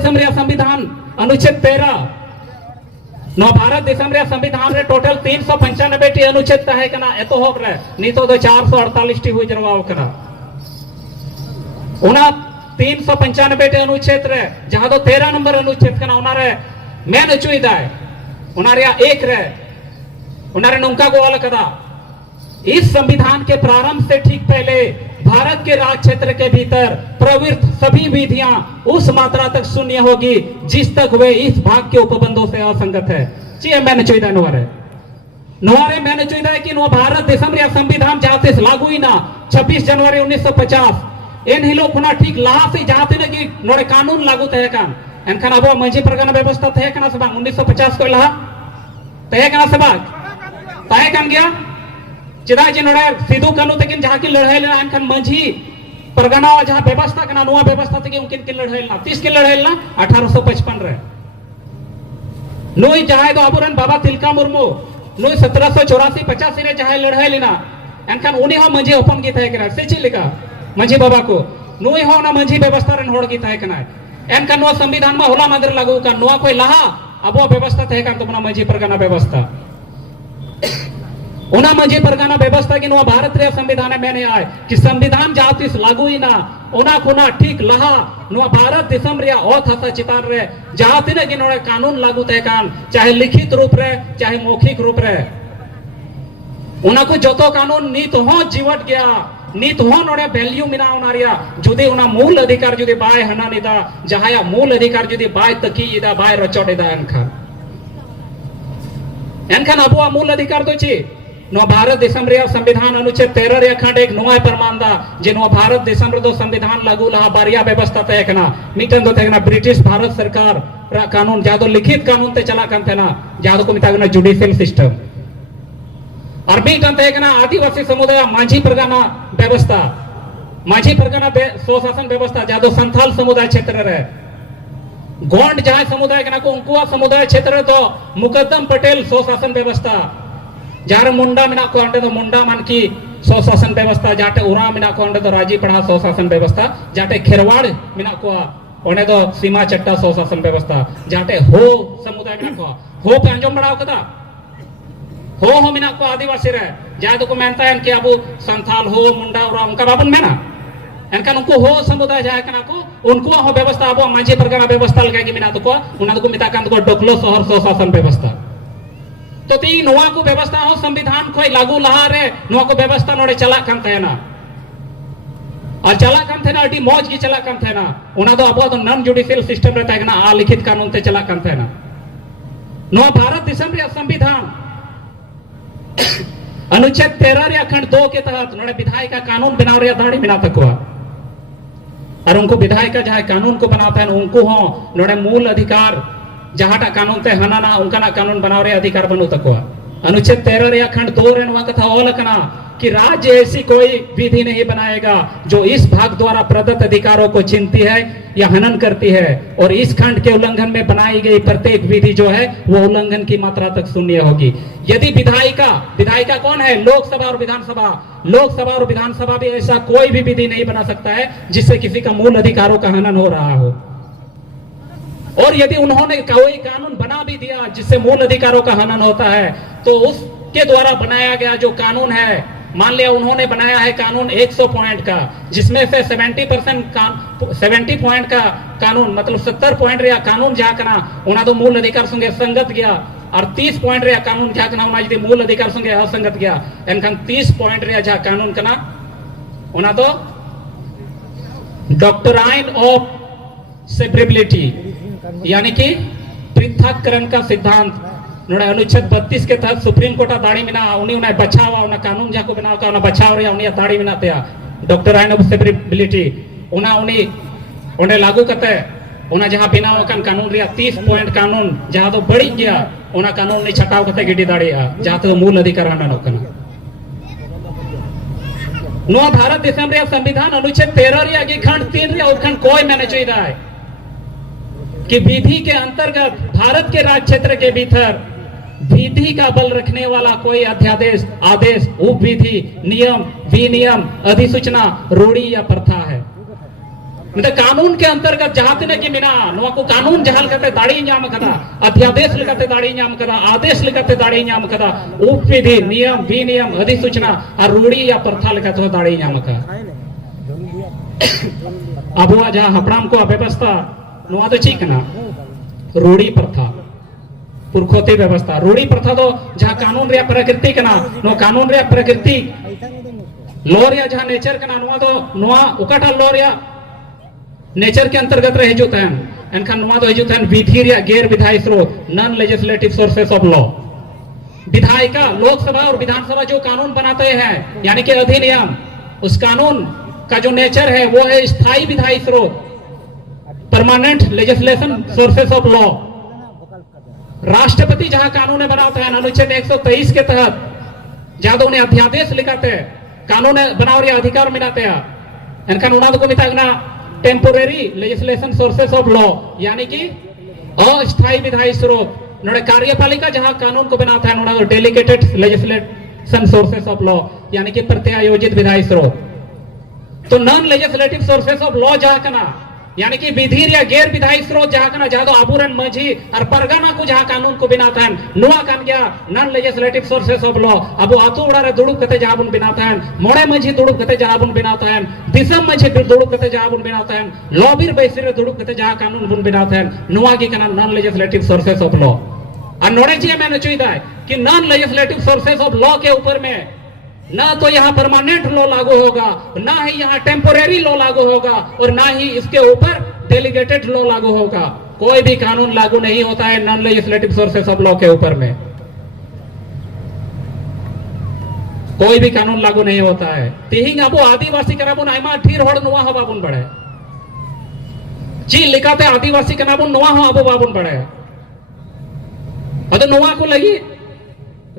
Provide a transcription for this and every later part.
संविधान अनुच्छेद 13 नौ भारत देशम रे संविधान रे टोटल 395 टी अनुच्छेद तहे कना एतो होब रे नीतो दो 448 टी हुई जरवाव कना उना 395 टी अनुच्छेद रे जहां दो 13 नंबर अनुच्छेद कना उना रे मेन अचुई दाय उना रे एक रे उना रे नौका को वाला कदा इस संविधान के प्रारंभ से ठीक पहले भारत के राज क्षेत्र के भीतर प्रवृत्त सभी विधियां उस मात्रा तक शून्य होगी जिस तक वे इस भाग के उपबंधों से असंगत है। जी मैंने चुईदा नवारे मैंने चुईदा है कि नो भारत देशम रे संविधान जाते लागू ही ना 26 जनवरी 1950 इन हिलो खुना ठीक लाहा से जाते ना कि नोरे कानून लागू तहे कान एनखान अब मंझी परगना व्यवस्था तहे काना सबा 1950 को लहा तहे काना सबा तहे कान गया चिदा जे नोड़े सिद्धू कानू तकिन जहां की लड़ाई लेना एनखान मंझी परगना जहां व्यवस्था कना नोआ व्यवस्था तक उनकिन की लड़ाई लेना 30 की लड़ाई लेना 1855 रे नोई जहां तो अबुरन बाबा तिलका मुर्मू नोई 1784 85 रे जहां लड़ाई लेना एनखान उनी हो मंझी ओपन की तय करा से चिलिका मंझी बाबा को नोई हो ना मंझी व्यवस्था रन होड़ की तय कना एनखान नो संविधान में होला मंदिर लागू का नोआ कोई लहा अब व्यवस्था तय कर तो मंझी परगना व्यवस्था उना मंझी परगना व्यवस्था की भारत रे संविधान मैंने आए कि संविधान जातिस लागू ही ना उना कुना ठीक लहा नुआ भारत देशम रे औथ हसा चितान रे जहां तिने कि नोड़े कानून लागू तय कान चाहे लिखित रूप रे चाहे मौखिक रूप रे उना को जतो कानून नीत हो जीवट गया नीत हो नोड़े वैल्यू मिना उनारिया जुदी उना मूल अधिकार जुदी बाय हना निदा जहाया मूल अधिकार जुदी बाय तकी इदा बाय रचोडेदा एनखान अबुआ मूल अधिकार तो ची नो भारत देशम रे संविधान अनुच्छेद 13 रे खंड एक नोय प्रमाणदा जे नो भारत देशम रे दो संविधान लागू लहा बारिया व्यवस्था तय कना मिटन दो तय ब्रिटिश भारत सरकार रा कानून जादो लिखित कानून ते चला कान थेना जादो को मितागना जुडिशियल सिस्टम और मिटन तय कना आदिवासी समुदाय माझी परगना व्यवस्था माझी परगना स्वशासन व्यवस्था जादो संथाल समुदाय क्षेत्र रे गोंड जहां समुदाय कना को उनकुआ समुदाय क्षेत्र तो मुकद्दम पटेल स्वशासन व्यवस्था जार मुंडा मिना को अंडे तो मुंडा मान की स्वशासन व्यवस्था जाटे उरा मिना को अंडे तो राजी पढ़ा स्वशासन व्यवस्था जाटे खेरवाड़ मिना को ओने तो सीमा चट्टा स्वशासन व्यवस्था जाटे हो समुदाय मिना को हो पे अंजम बढ़ाओ कदा हो मिना को आदिवासी रे जादो को मेनता है कि अब संथाल हो मुंडा उरा उनका बाबन में ना एनका उनको हो समुदाय जाए कना को उनको हो व्यवस्था अब माझी परगना व्यवस्था लगाएगी मिना तो को उना तो मिता कान को डोकलो शहर स्वशासन व्यवस्था तो ती नोआ को व्यवस्था हो संविधान खोई लागू लहा रे नोआ को व्यवस्था नोड़े चला कान थेना और चला कान थेना अडी मौज की चला कान थेना उना तो अब तो नॉन जुडिशियल सिस्टम रे तगना आ लिखित कानून ते चला कान थेना नो भारत देशम रे संविधान अनुच्छेद 13 रे खंड 2 के तहत नोड़े विधायक का कानून बनाव रे दाड़ी बिना तकवा और उनको विधायक जहां कानून को बनाता है उनको हो नोड़े मूल अधिकार जहाटा कानून ते हनाना उनका ना कानून बनाव रे अधिकार बनु तकवा अनुच्छेद 13 रे खंड 2 रे नवा कथा ओल कना कि राज्य ऐसी कोई विधि नहीं बनाएगा जो इस भाग द्वारा प्रदत्त अधिकारों को छीनती है या हनन करती है और इस खंड के उल्लंघन में बनाई गई प्रत्येक विधि जो है वो उल्लंघन की मात्रा तक शून्य होगी। यदि विधायिका कौन है? लोकसभा और विधानसभा। लोकसभा और विधानसभा भी ऐसा कोई भी विधि नहीं बना सकता है जिससे किसी का मूल अधिकारों का हनन हो रहा हो। और यदि उन्होंने कोई कानून बना भी दिया जिससे मूल अधिकारों का हनन होता है तो उसके द्वारा बनाया गया जो कानून है, मान लिया उन्होंने बनाया है कानून 100 पॉइंट का, जिसमें से 70 पॉइंट का कानून मतलब 70 पॉइंट रे कानून जाकना उना तो मूल अधिकार संगे संगत गया और 30 पॉइंट रे कानून जाकना उना यदि मूल अधिकार संगे असंगत गया एनखान 30 पॉइंट रे जा कानून कना उना तो डॉक्ट्राइन ऑफ सेपरेबिलिटी यानी कि पृथककरण का सिद्धांत नोड़े अनुच्छेद 32 के तहत सुप्रीम कोर्ट दाड़ी मिना उन्हीं उन्हें बचावा उन्हें कानून जाको बनाव का उन्हें बचाव रे उन्हीं दाड़ी मिना तया डॉक्ट्राइन ऑफ सेपरेबिलिटी उन्हें उन्हें लागू करते उन्हें जहां बनाव कान कानून रे 30 पॉइंट कानून जहां तो बढ़ी गया उन्हें कानून नहीं छटाव करते गिडी दाड़ी जहां तो मूल अधिकार हनन होकना नो भारत देशम रे संविधान अनुच्छेद 13 रे आगे खंड 3 रे और खंड कोई मैंने चाहिए है कि विधि के अंतर्गत भारत के राज्य क्षेत्र के भीतर विधि का बल रखने वाला कोई अध्यादेश, आदेश, उपविधि, नियम, विनियम, अधिसूचना, रूढ़ी या प्रथा है। मतलब कानून के अंतर्गत जहां तिने की मिना नोआ को कानून जहाल करते दाड़ी ᱧᱟᱢ कदा अध्यादेश लेकर दाड़ी ᱧाम कदा आदेश लेकर दाड़ी ᱧाम कदा उप विधि नियम विनियम अधिसूचना और रूढ़ी या प्रथा लेकर दाड़ी ᱧाम कदा अबुआ जहां हपड़ाम को व्यवस्था नोआ तो ठीक ना रूढ़ी प्रथा पुरखोती व्यवस्था रूढ़ी प्रथा तो जहां कानून रे प्रकृति कना नो कानून रे प्रकृति लॉ रे जहां नेचर कना नोआ तो नोआ उकाटा लॉ रे नेचर के अंतर्गत रह जुत हैं एनखान नोआ तो हिजुत हैं विधि रे गैर विधायी स्रोत non legislative sources of law विधायिका लोकसभा और विधानसभा जो कानून बनाते हैं यानी कि अधिनियम उस कानून का जो नेचर है वो है स्थायी विधायी स्रोत permanent legislation sources of law राष्ट्रपति जहां कानून बनाते हैं अनुच्छेद 123 के तहत जहां उन्हें अध्यादेश लिखाते हैं कानून बनाओ अधिकार मिलाते हैं इनका उन्हें को मितागना temporary legislation sources of law यानी कि अस्थायी विधायी स्रोत नोड़े कार्यपालिका जहां कानून को बनाता है नोड़ा delegated legislation sources of law यानी कि प्रत्यायोजित विधायी स्रोत तो non legislative sources of law जहां कना यानी कि विधि या गैर विधायी स्रोत जहां कना जहां तो आबूरन मझी और परगना को जहां कानून को बनाता है नुआ कान गया non legislative sources of law अब आतु उड़ा रे दुड़ुब कते जहां बुन बनाता है मोड़े मझी दुड़ुब कते जहां बुन बनाता है दिसम मझी दुड़ुब कते जहां बुन बनाता है लॉबीर बैसी रे दुड़ुब कते जहां कानून बुन बनाता है नुआ की कना non legislative sources of law और नोड़े जी मैंने चुईदा है कि non legislative sources of law के ऊपर में ना तो यहाँ परमानेंट लॉ लागू होगा ना ही यहाँ टेम्पोरेरी लॉ लागू होगा और ना ही इसके ऊपर डेलीगेटेड लॉ लागू होगा कोई भी कानून लागू नहीं होता है non legislative sources of law के ऊपर में कोई भी कानून लागू नहीं होता है तिहिंग अब आदिवासी कनाबुन आयमा ठीर होड़ नुआ हो बाबुन बड़े जी लिखाते आदिवासी कनाबुन नुआ हो अब बाबुन बड़े अद नुआ को लगी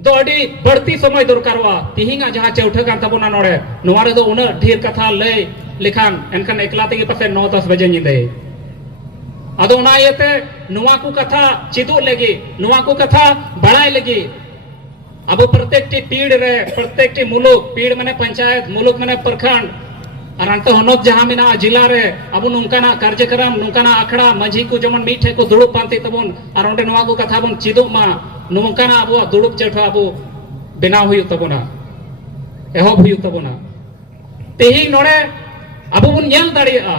तो अड़ी बढ़ती समय दरकारवा तिहिंगा जहां चौथे कान तबुना नोड़े नुआ रे दो उन ढेर कथा लय लिखान एनखान एकला तेगे पसे 9-10 बजे निदे अदो ना येते नुआ को कथा चिदू लगी नुआ को कथा बढ़ाई लगी अब प्रत्येक टी पीड़ रे प्रत्येक टी मुलुक पीड़ मने पंचायत मुलुक मने प्रखंड और अंत हनत जहां मिना जिला रे अब नुंकाना कार्यक्रम नुंकाना आखड़ा मझी को जमन मीठे को दुड़ुब पांती तबुन और ओंडे नुआ को कथा बुन चिदू मा नुंकाना अब दुड़ुब चेठो अब बेनाव हुयु तबुना एहब हुयु तबुना तेही नोड़े अब बुन नेल दाड़िया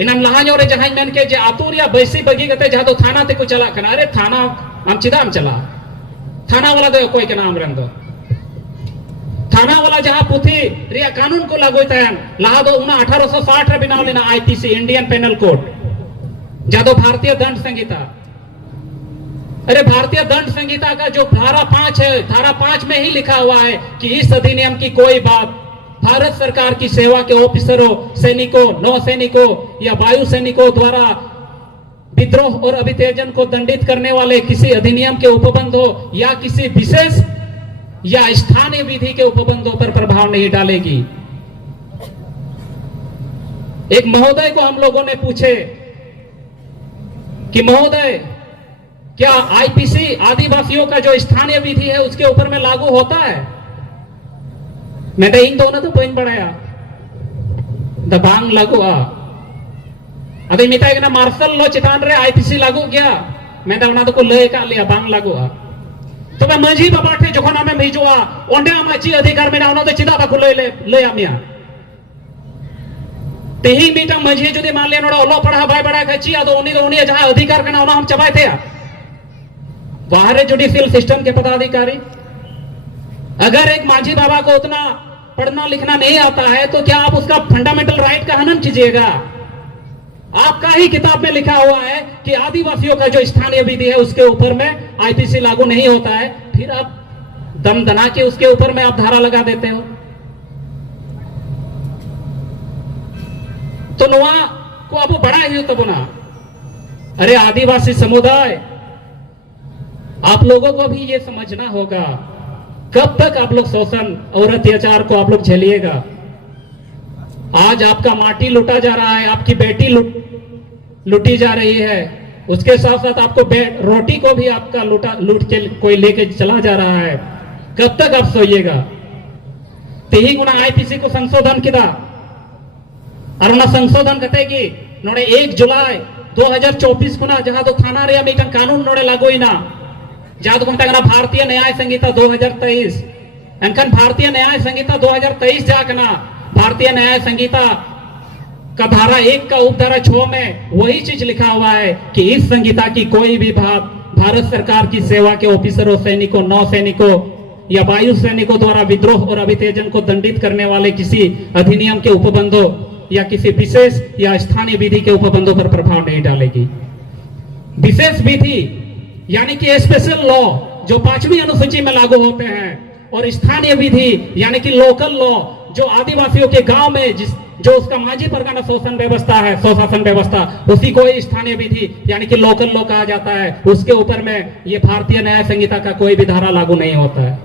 इनाम लहा रे जहां मेन के जे आतु रिया बैसी बगी गते जहां तो थाना ते को चला कना अरे थाना हम चिदाम चला थाना वाला दो कोई के नाम रंग दो थाना वाला जहां पुथी रिया कानून को लागू तयन लहा दो उना 1860 रे बिनाव लेना आईपीसी इंडियन पेनल कोड जादो भारतीय दंड संहिता अरे भारतीय दंड संहिता का जो धारा 5 है धारा 5 में ही लिखा हुआ है कि इस अधिनियम की कोई बात भारत सरकार की सेवा के ऑफिसरों सैनिकों नौसैनिकों या वायु सैनिकों द्वारा विद्रोह और अभितेजन को दंडित करने वाले किसी अधिनियम के उपबंध हो या किसी विशेष या स्थानीय विधि के उपबंधों पर प्रभाव नहीं डालेगी। एक महोदय को हम लोगों ने पूछे कि महोदय क्या आईपीसी आदिवासियों का जो स्थानीय विधि है उसके ऊपर में लागू होता है? मैं तो इन दोनों तो बन बढ़ाया दबांग लागू अभी मिता ना मार्शल लॉ चितान रे आईपीसी लागू गया मैं तो को लय का लिया बांग लागू तो मैं मजी बाबा ठे जखन हमें मिजुआ ओंडे आमा ची अधिकार में ना तो चिदा बाकु लय आमिया तेही मीटा मजी जुदी मान ले नोड़ा ओलो पढ़ा भाई बड़ा खची तो उनी जहां अधिकार करना हम चबाए थे बाहर जुडिशियल सिस्टम के पदाधिकारी अगर एक माझी बाबा को उतना पढ़ना लिखना नहीं आता है तो क्या आप उसका फंडामेंटल राइट का हनन कीजिएगा? आपका ही किताब में लिखा हुआ है कि आदिवासियों का जो स्थानीय विधि है उसके ऊपर में आईपीसी लागू नहीं होता है, फिर आप दम दना के उसके ऊपर में आप धारा लगा देते हो। तो नुआ को अब बड़ा ही तब ना अरे आदिवासी समुदाय आप लोगों को भी ये समझना होगा कब तक आप लोग शोषण और अत्याचार को आप लोग झेलिएगा। आज आपका माटी लूटा जा रहा है, आपकी बेटी लूटी जा रही है, उसके साथ साथ आपको रोटी को भी आपका लूट के कोई लेके चला जा रहा है। कब तक आप सोइएगा? तेही गुना आईपीसी को संशोधन किया और उन्हें संशोधन कहते कि नोड़े 1 जुलाई 2024 को ना जहां तो थाना रे मीटन कानून नोड़े लागू ही ना जहां तो कहते भारतीय न्याय संहिता 2023 एनखन भारतीय न्याय संहिता 2023 जाकना भारतीय न्याय संहिता का धारा 1 का उपधारा 6 में वही चीज लिखा हुआ है कि इस संहिता की कोई भी भाग भारत सरकार की सेवा के ऑफिसरों, सैनिकों, नौसैनिकों या वायु सैनिकों द्वारा विद्रोह और अभितेजन को दंडित करने वाले किसी अधिनियम के उपबंधों या किसी विशेष या स्थानीय विधि के उपबंधों पर प्रभाव नहीं डालेगी। विशेष विधि यानी कि स्पेशल लॉ जो 5वीं अनुसूची में लागू होते हैं, और स्थानीय विधि यानी कि लोकल लॉ जो आदिवासियों के गांव में जो उसका माझी परगना शासन व्यवस्था है, स्वशासन व्यवस्था, उसी को स्थानीय विधि यानी कि लोकल लॉ कहा जाता है। उसके ऊपर में ये भारतीय न्याय संहिता का कोई भी धारा लागू नहीं होता है।